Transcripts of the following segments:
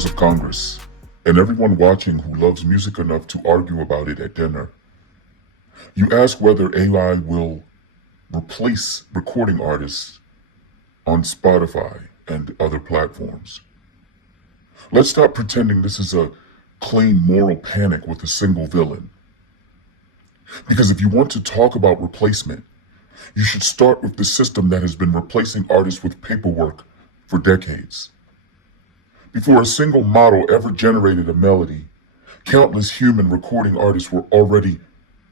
members of Congress, and everyone watching who loves music enough to argue about it at dinner. You ask whether AI will replace recording artists on Spotify and other platforms. Let's stop pretending this is a clean moral panic with a single villain. Because if you want to talk about replacement, you should start with the system that has been replacing artists with paperwork for decades. Before a single model ever generated a melody, countless human recording artists were already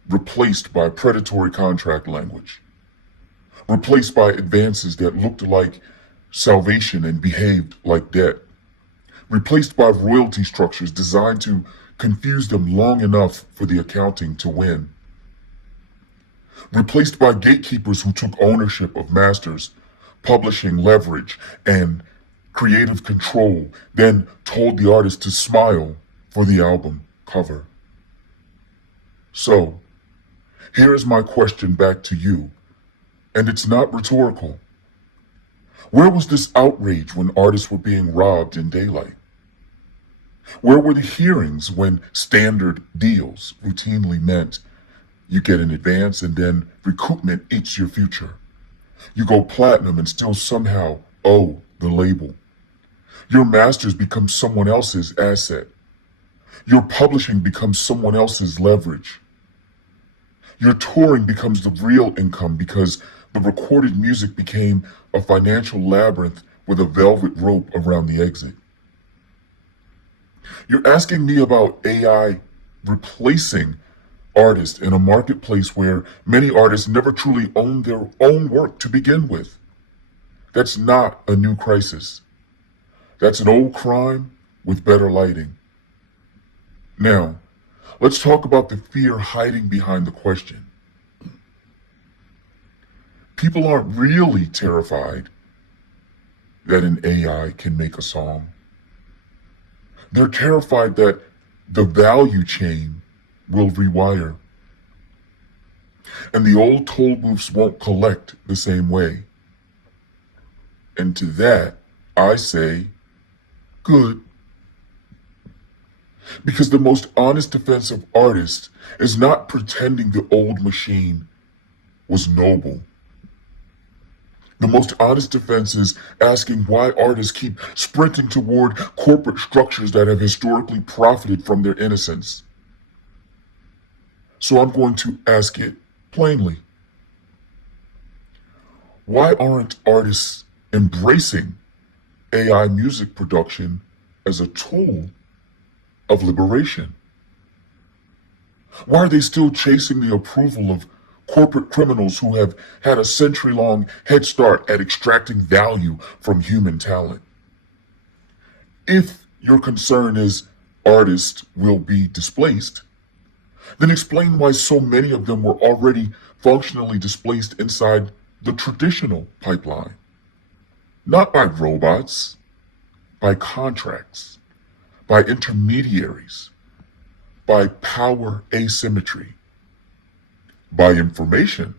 replaced by predatory contract language, replaced by advances that looked like salvation and behaved like debt, replaced by royalty structures designed to confuse them long enough for the accounting to win, replaced by gatekeepers who took ownership of masters, publishing leverage, and creative control, then told the artist to smile for the album cover. So, here is my question back to you, and it's not rhetorical. Where was this outrage when artists were being robbed in daylight? Where were the hearings when standard deals routinely meant you get an advance and then recoupment eats your future? You go platinum and still somehow owe the label. Your masters become someone else's asset. Your publishing becomes someone else's leverage. Your touring becomes the real income because the recorded music became a financial labyrinth with a velvet rope around the exit. You're asking me about AI replacing artists in a marketplace where many artists never truly owned their own work to begin with. That's not a new crisis. That's an old crime with better lighting. Now, let's talk about the fear hiding behind the question. People aren't really terrified that an AI can make a song. They're terrified that the value chain will rewire. And the old toll booths won't collect the same way. And to that, I say, good. Because the most honest defense of artists is not pretending the old machine was noble. The most honest defense is asking why artists keep sprinting toward corporate structures that have historically profited from their innocence. So I'm going to ask it plainly. Why aren't artists embracing AI music production as a tool of liberation? Why are they still chasing the approval of corporate criminals who have had a century-long head start at extracting value from human talent? If your concern is artists will be displaced, then explain why so many of them were already functionally displaced inside the traditional pipeline. Not by robots, by contracts, by intermediaries, by power asymmetry, by information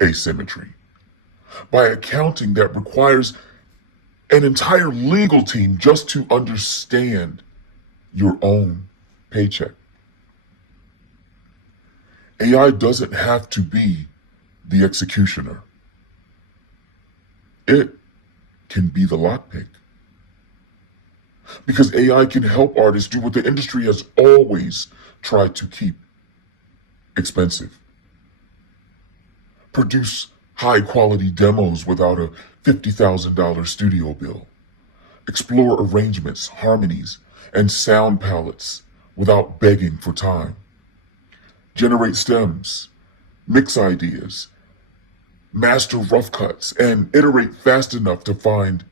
asymmetry, by accounting that requires an entire legal team just to understand your own paycheck. AI doesn't have to be the executioner. It can be the lockpick. Because AI can help artists do what the industry has always tried to keep expensive. Produce high-quality demos without a $50,000 studio bill. Explore arrangements, harmonies, and sound palettes without begging for time. Generate stems, mix ideas, master rough cuts, and iterate fast enough to find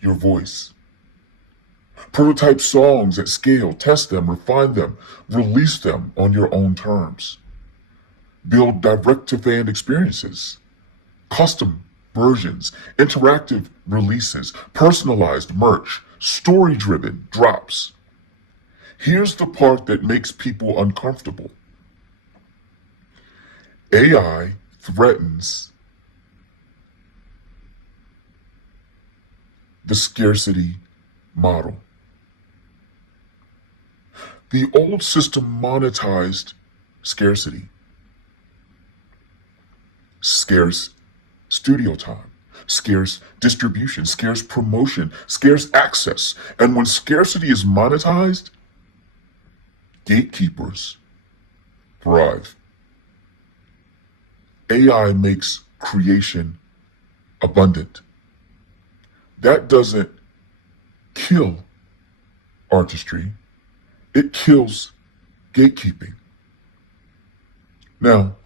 your voice. Prototype songs at scale, test them, refine them, release them on your own terms. Build direct-to-fan experiences, custom versions, interactive releases, personalized merch, story-driven drops. Here's the part that makes people uncomfortable. AI threatens the scarcity model. The old system monetized scarcity, scarce studio time, scarce distribution, scarce promotion, scarce access. And when scarcity is monetized, gatekeepers thrive. AI makes creation abundant. That doesn't kill artistry, it kills gatekeeping. Now,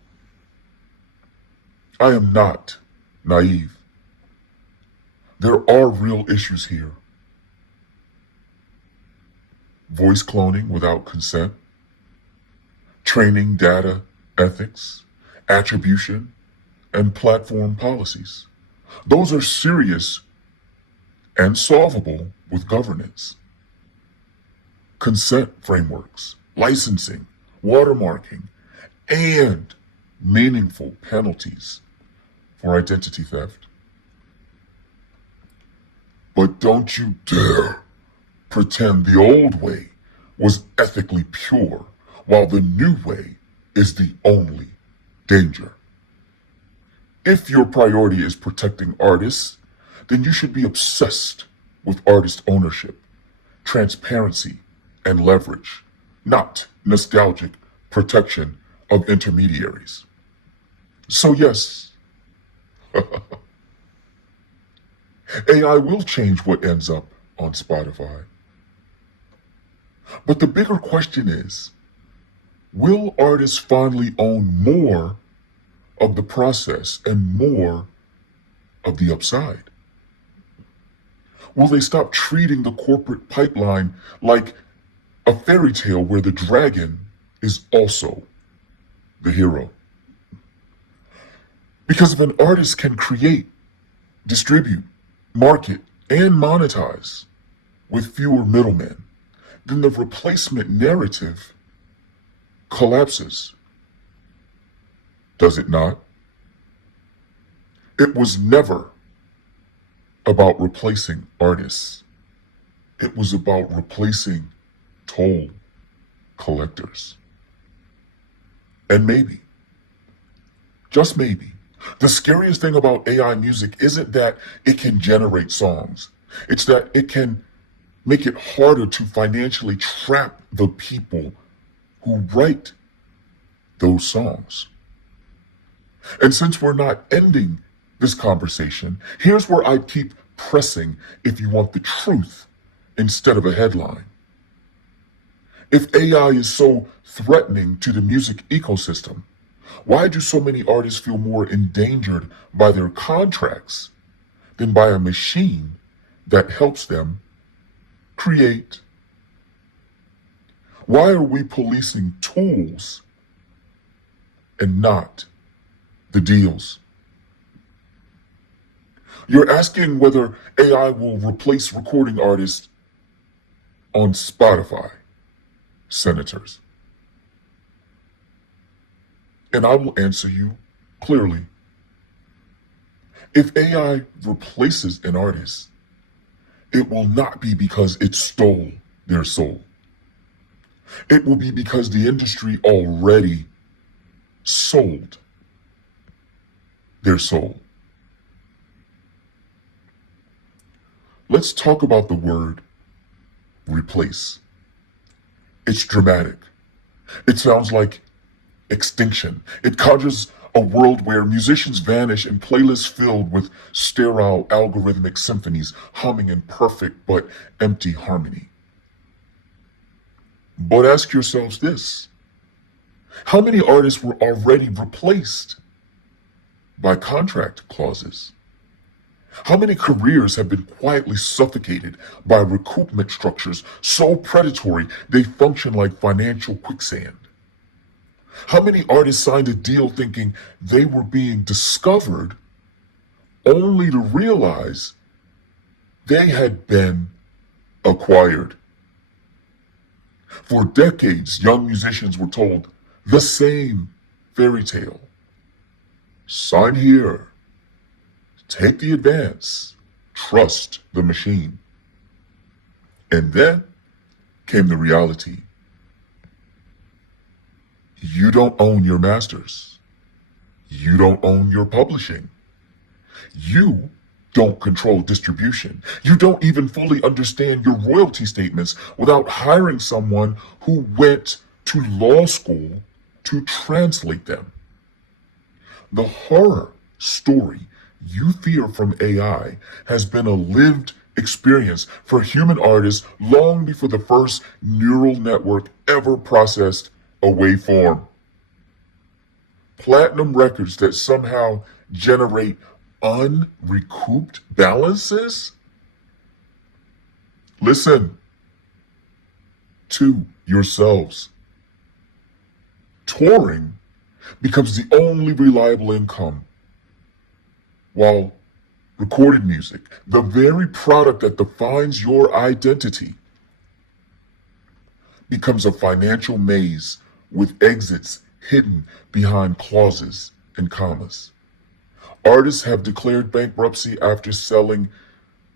I am not naive. There are real issues here. Voice cloning without consent, training data ethics, attribution, and platform policies. Those are serious and solvable with governance. Consent frameworks, licensing, watermarking, and meaningful penalties for identity theft. But don't you dare pretend the old way was ethically pure, while the new way is the only danger. If your priority is protecting artists, then you should be obsessed with artist ownership, transparency, and leverage, not nostalgic protection of intermediaries. So yes, AI will change what ends up on Spotify. But the bigger question is, will artists finally own more of the process and more of the upside? Will they stop treating the corporate pipeline like a fairy tale where the dragon is also the hero? Because if an artist can create, distribute, market, and monetize with fewer middlemen, then the replacement narrative collapses. Does it not? It was never about replacing artists. It was about replacing toll collectors. And maybe, just maybe, the scariest thing about AI music isn't that it can generate songs. It's that it can make it harder to financially trap the people who write those songs. And since we're not ending this conversation, here's where I keep pressing if you want the truth instead of a headline. If AI is so threatening to the music ecosystem, why do so many artists feel more endangered by their contracts than by a machine that helps them create? Why are we policing tools and not the deals? You're asking whether AI will replace recording artists on Spotify, senators. And I will answer you clearly. If AI replaces an artist, it will not be because it stole their soul. It will be because the industry already sold their soul. Let's talk about the word replace. It's dramatic. It sounds like extinction. It conjures a world where musicians vanish and playlists filled with sterile algorithmic symphonies humming in perfect but empty harmony. But ask yourselves this: how many artists were already replaced by contract clauses? How many careers have been quietly suffocated by recoupment structures so predatory they function like financial quicksand? How many artists signed a deal thinking they were being discovered only to realize they had been acquired? For decades, young musicians were told the same fairy tale. Sign here, take the advance, trust the machine. And then came the reality. You don't own your masters. You don't own your publishing. You don't control distribution. You don't even fully understand your royalty statements without hiring someone who went to law school to translate them. The horror story you fear from AI has been a lived experience for human artists long before the first neural network ever processed a waveform. Platinum records that somehow generate unrecouped balances? Listen to yourselves. Touring becomes the only reliable income, while recorded music, the very product that defines your identity, becomes a financial maze with exits hidden behind clauses and commas. Artists have declared bankruptcy after selling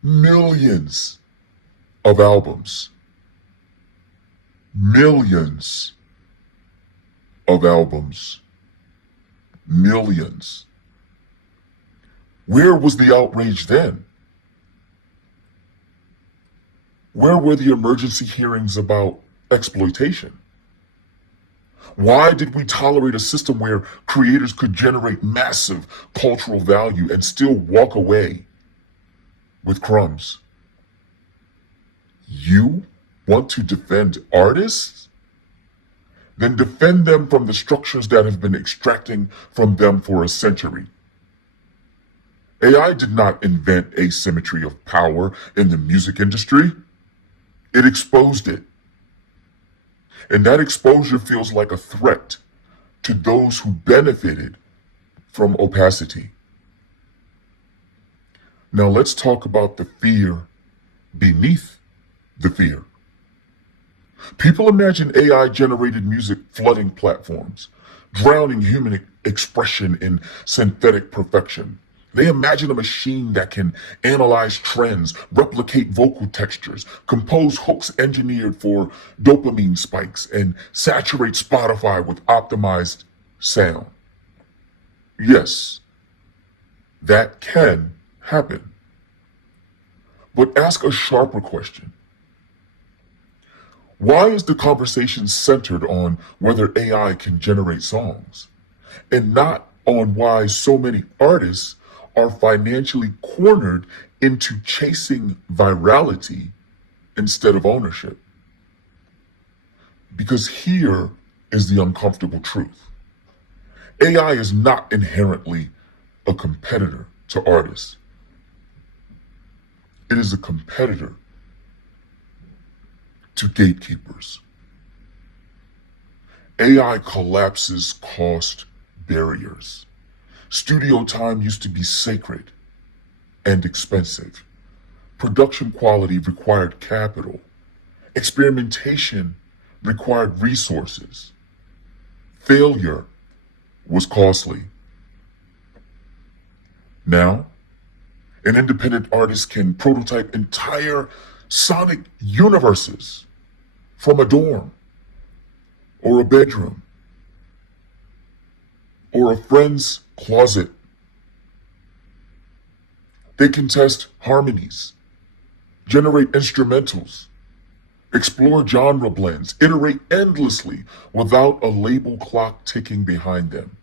millions of albums. Millions of albums. Millions. Where was the outrage then? Where were the emergency hearings about exploitation? Why did we tolerate a system where creators could generate massive cultural value and still walk away with crumbs? You want to defend artists? Then defend them from the structures that have been extracting from them for a century. AI did not invent asymmetry of power in the music industry. It exposed it. And that exposure feels like a threat to those who benefited from opacity. Now let's talk about the fear beneath the fear. People imagine AI-generated music flooding platforms, drowning human expression in synthetic perfection. They imagine a machine that can analyze trends, replicate vocal textures, compose hooks engineered for dopamine spikes, and saturate Spotify with optimized sound. Yes, that can happen. But ask a sharper question. Why is the conversation centered on whether AI can generate songs, and not on why so many artists are financially cornered into chasing virality instead of ownership? Because here is the uncomfortable truth. AI is not inherently a competitor to artists. It is a competitor to gatekeepers. AI collapses cost barriers. Studio time used to be sacred and expensive. Production quality required capital. Experimentation required resources. Failure was costly. Now, an independent artist can prototype entire sonic universes from a dorm or a bedroom or a friend's closet. They can test harmonies, generate instrumentals, explore genre blends, iterate endlessly without a label clock ticking behind them.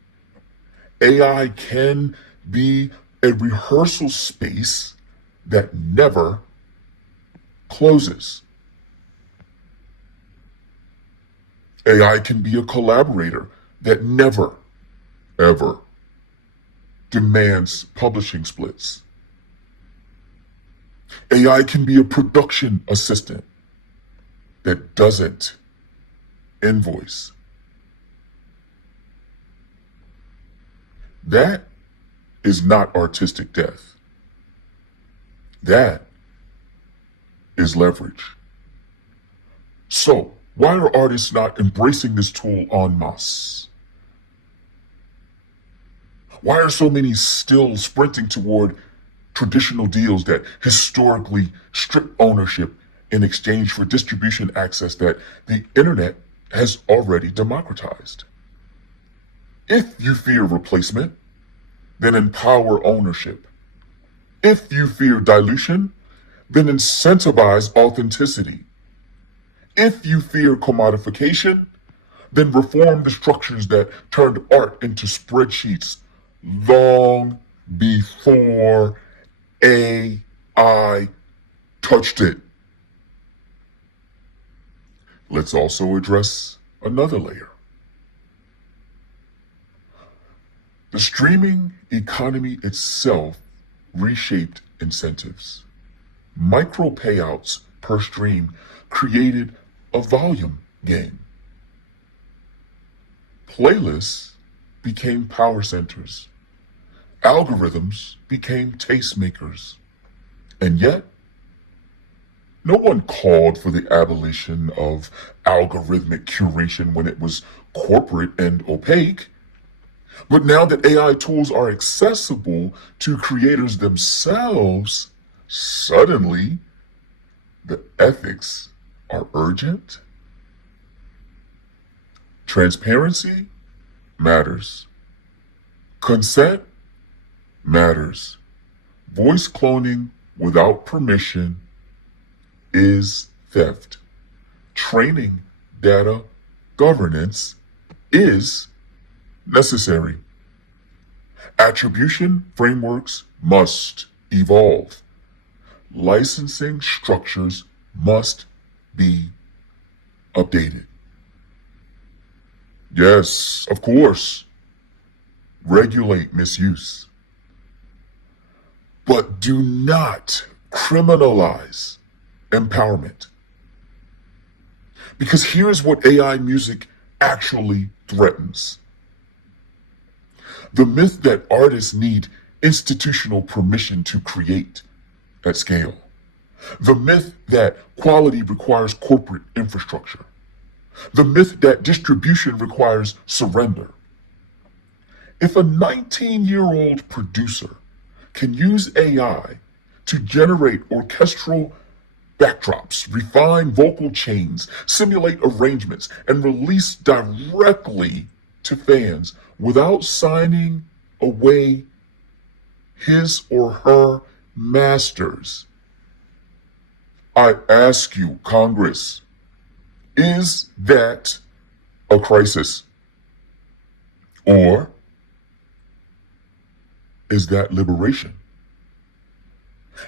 AI can be a rehearsal space that never closes. AI can be a collaborator that never, ever demands publishing splits. AI can be a production assistant that doesn't invoice. That is not artistic death. That is leverage. So, why are artists not embracing this tool en masse? Why are so many still sprinting toward traditional deals that historically strip ownership in exchange for distribution access that the internet has already democratized. If you fear replacement, then empower ownership. If you fear dilution, then incentivize authenticity. If you fear commodification, then reform the structures that turned art into spreadsheets long before AI touched it. Let's also address another layer. The streaming economy itself reshaped incentives. Micro payouts per stream created a volume game. Playlists became power centers. Algorithms became tastemakers. And yet, no one called for the abolition of algorithmic curation when it was corporate and opaque. But now that AI tools are accessible to creators themselves, suddenly the ethics are urgent. Transparency matters. Consent matters. Voice cloning without permission is theft. Training data governance is necessary. Attribution frameworks must evolve. Licensing structures must be updated. Yes, of course, regulate misuse. But do not criminalize empowerment. Because here's what AI music actually threatens. The myth that artists need institutional permission to create at scale. The myth that quality requires corporate infrastructure. The myth that distribution requires surrender. If a 19-year-old producer can use AI to generate orchestral backdrops, refine vocal chains, simulate arrangements, and release directly to fans without signing away his or her masters, I ask you, Congress, is that a crisis? Or is that liberation?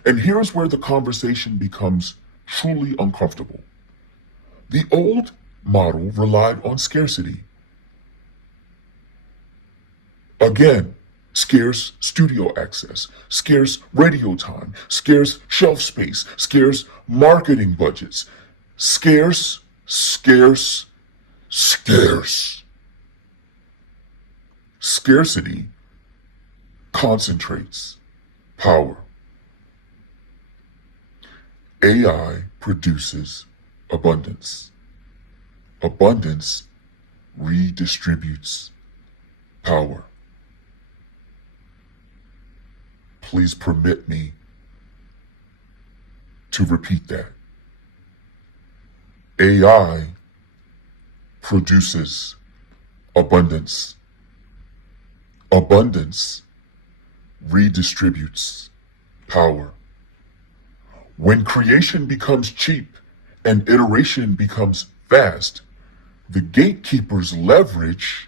And here's where the conversation becomes truly uncomfortable. The old model relied on scarcity. Again, scarce studio access, scarce radio time, scarce shelf space, scarce marketing budgets, scarce, scarce, scarce. Scarcity concentrates power. AI produces abundance. Abundance redistributes power. Please permit me to repeat that. AI produces abundance. Abundance redistributes power. When creation becomes cheap and iteration becomes fast, the gatekeeper's leverage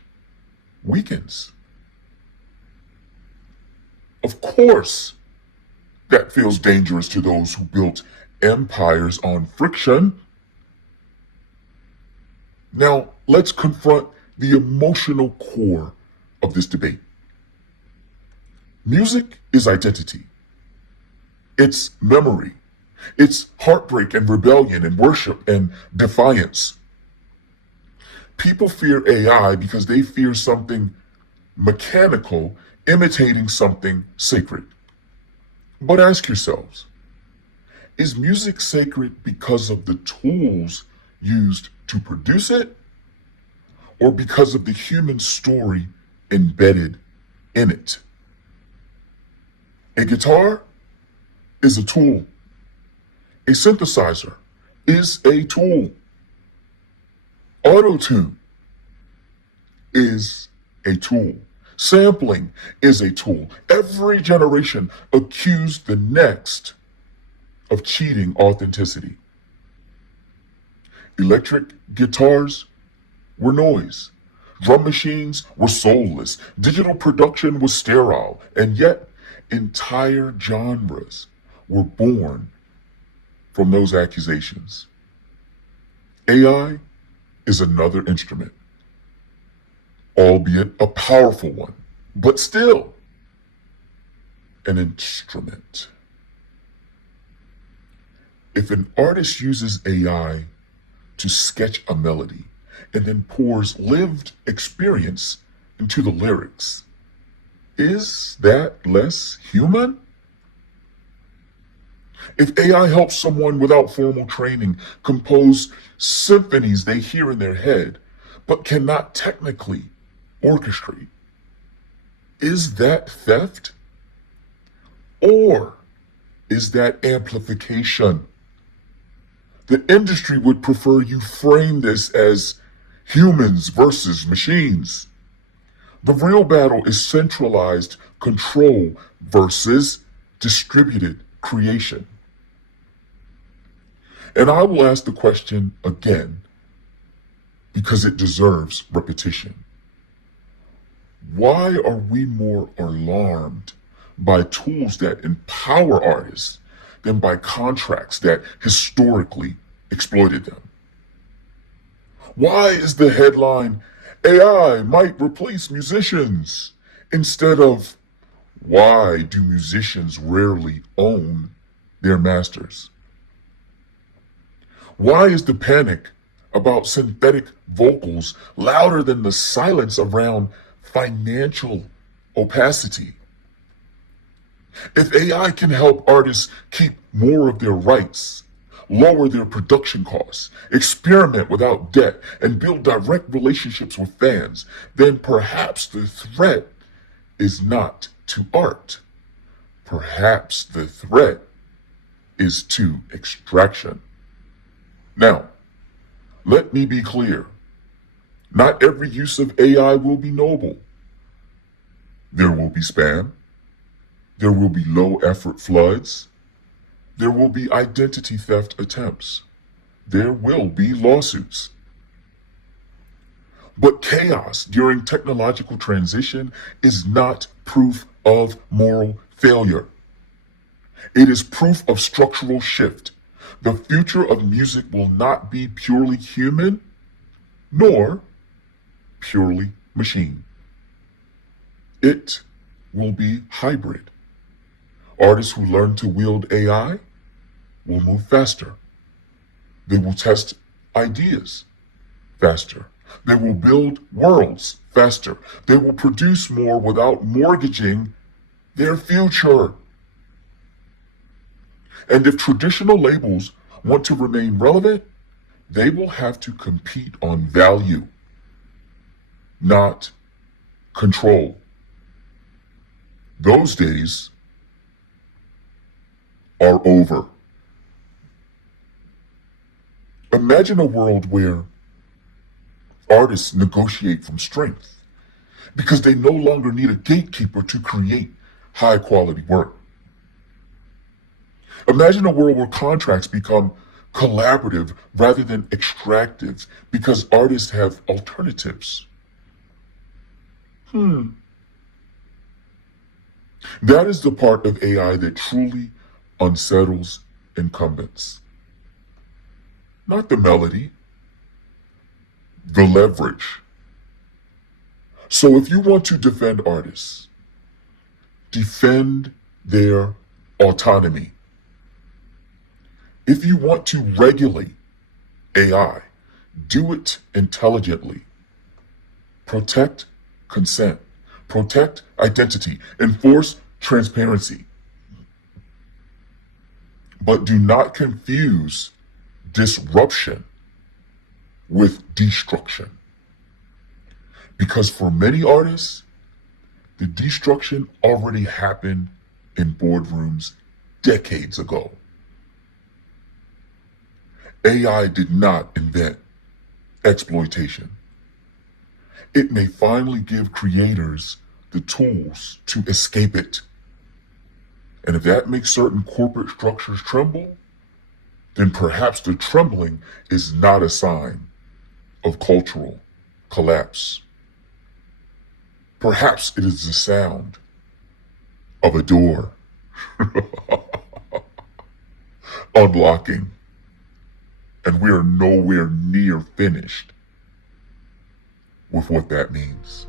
weakens. Of course, that feels dangerous to those who built empires on friction. Now, let's confront the emotional core of this debate. Music is identity. It's memory. It's heartbreak and rebellion and worship and defiance. People fear AI because they fear something mechanical imitating something sacred. But ask yourselves, is music sacred because of the tools used to produce it, or because of the human story embedded in it? A guitar is a tool. A synthesizer is a tool. Auto-tune is a tool. Sampling is a tool. Every generation accused the next of cheating authenticity. Electric guitars were noise. Drum machines were soulless. Digital production was sterile. And yet, entire genres were born from those accusations. AI is another instrument, albeit a powerful one, but still an instrument. If an artist uses AI to sketch a melody and then pours lived experience into the lyrics, is that less human? If AI helps someone without formal training compose symphonies they hear in their head, but cannot technically orchestrate, is that theft? Or is that amplification? The industry would prefer you frame this as humans versus machines. The real battle is centralized control versus distributed creation. And I will ask the question again because it deserves repetition. Why are we more alarmed by tools that empower artists than by contracts that historically exploited them? Why is the headline, AI might replace musicians, instead of why do musicians rarely own their masters? Why is the panic about synthetic vocals louder than the silence around financial opacity? If AI can help artists keep more of their rights, lower their production costs, experiment without debt, and build direct relationships with fans, then perhaps the threat is not to art. Perhaps the threat is to extraction. Now, let me be clear. Not every use of AI will be noble. There will be spam. There will be low-effort floods. There will be identity theft attempts. There will be lawsuits. But chaos during technological transition is not proof of moral failure. It is proof of structural shift. The future of music will not be purely human, nor purely machine. It will be hybrid. Artists who learn to wield AI will move faster. They will test ideas faster. They will build worlds faster. They will produce more without mortgaging their future. And if traditional labels want to remain relevant, they will have to compete on value, not control. Those days are over. Imagine a world where artists negotiate from strength because they no longer need a gatekeeper to create high quality work. Imagine a world where contracts become collaborative rather than extractive because artists have alternatives. That is the part of AI that truly unsettles incumbents. Not the melody, the leverage. So if you want to defend artists, defend their autonomy. If you want to regulate AI, do it intelligently. Protect consent. Protect identity. Enforce transparency. But do not confuse disruption with destruction. Because for many artists, the destruction already happened in boardrooms decades ago. AI did not invent exploitation. It may finally give creators the tools to escape it. And if that makes certain corporate structures tremble, then perhaps the trembling is not a sign of cultural collapse. Perhaps it is the sound of a door unlocking, and we are nowhere near finished with what that means.